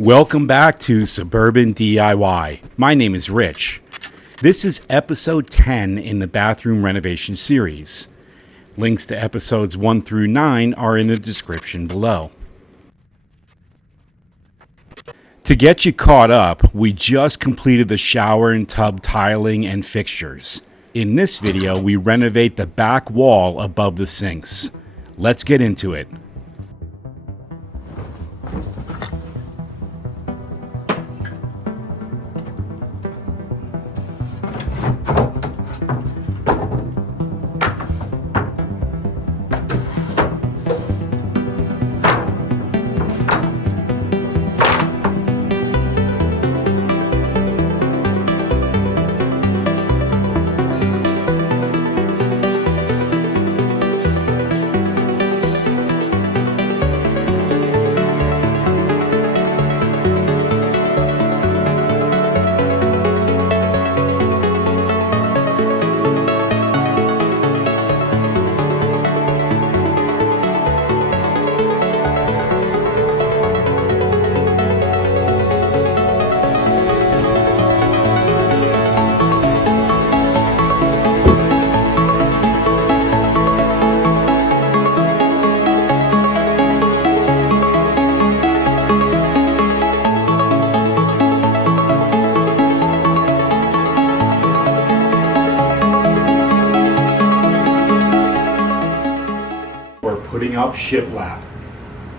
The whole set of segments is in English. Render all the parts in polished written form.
Welcome back to Suburban DIY. My name is Rich. This is episode 10 in the bathroom renovation series. Links to episodes 1 through 9 are in the description below. To get you caught up, we just completed the shower and tub tiling and fixtures. In this video, we renovate the back wall above the sinks. Let's get into it. We're putting up Shiplap.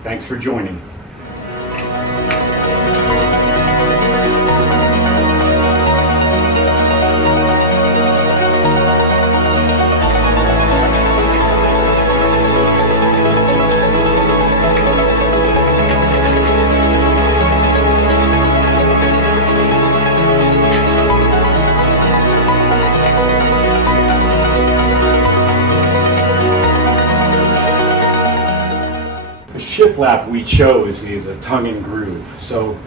Thanks for joining. The shiplap we chose is a tongue and groove. So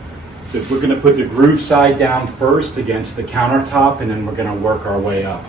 we're going to put the groove side down first against the countertop, and then we're going to work our way up.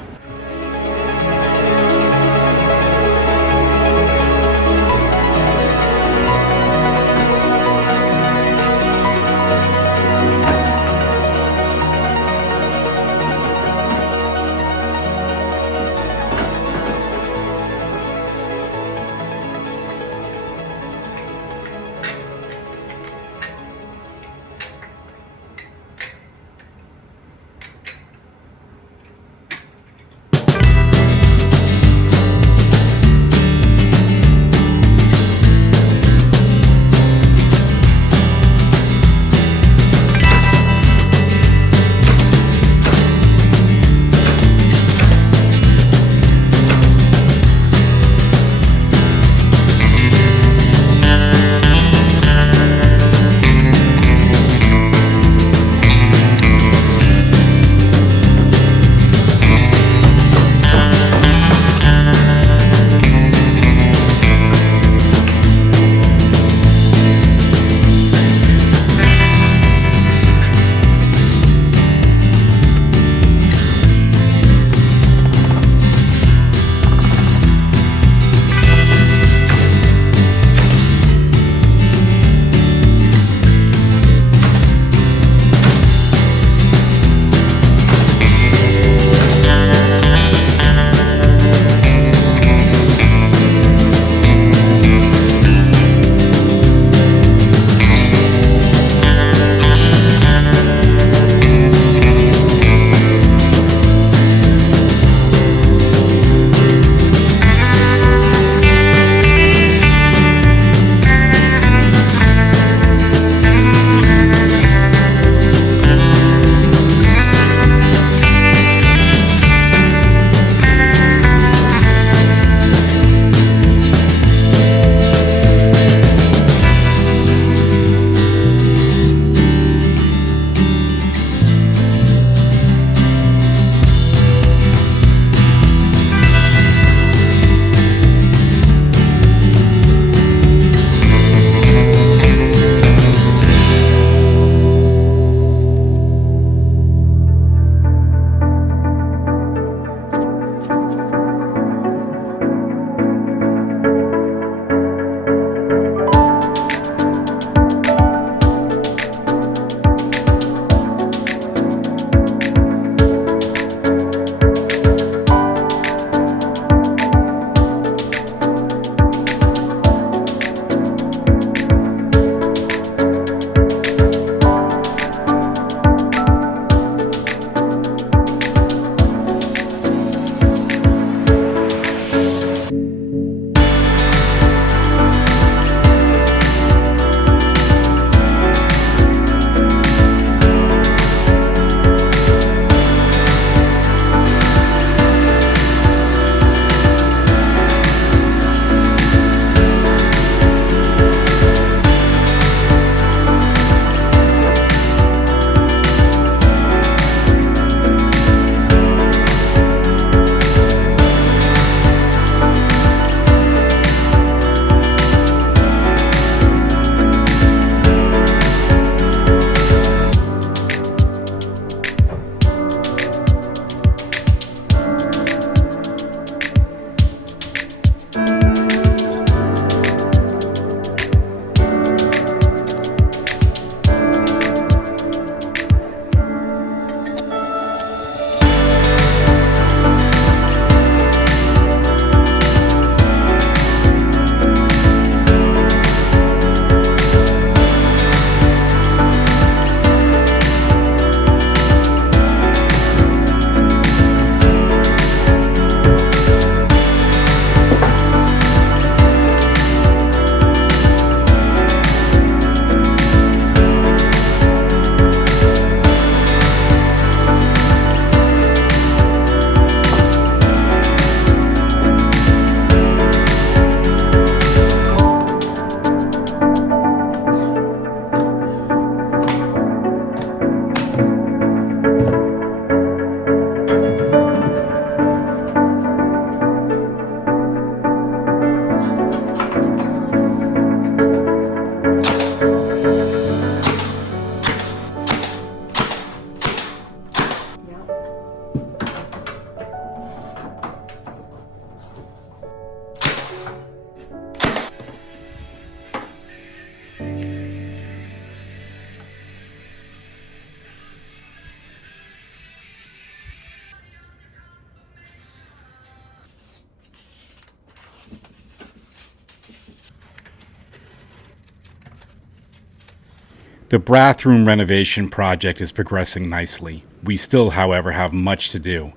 The bathroom renovation project is progressing nicely. We still, however, have much to do.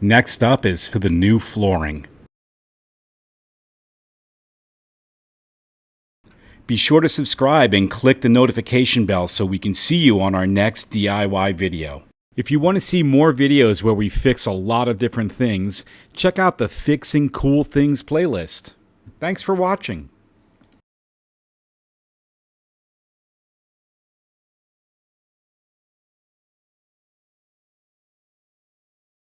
Next up is for the new flooring. Be sure to subscribe and click the notification bell so we can see you on our next DIY video. If you want to see more videos where we fix a lot of different things, check out the Fixing Cool Things playlist. Thanks for watching.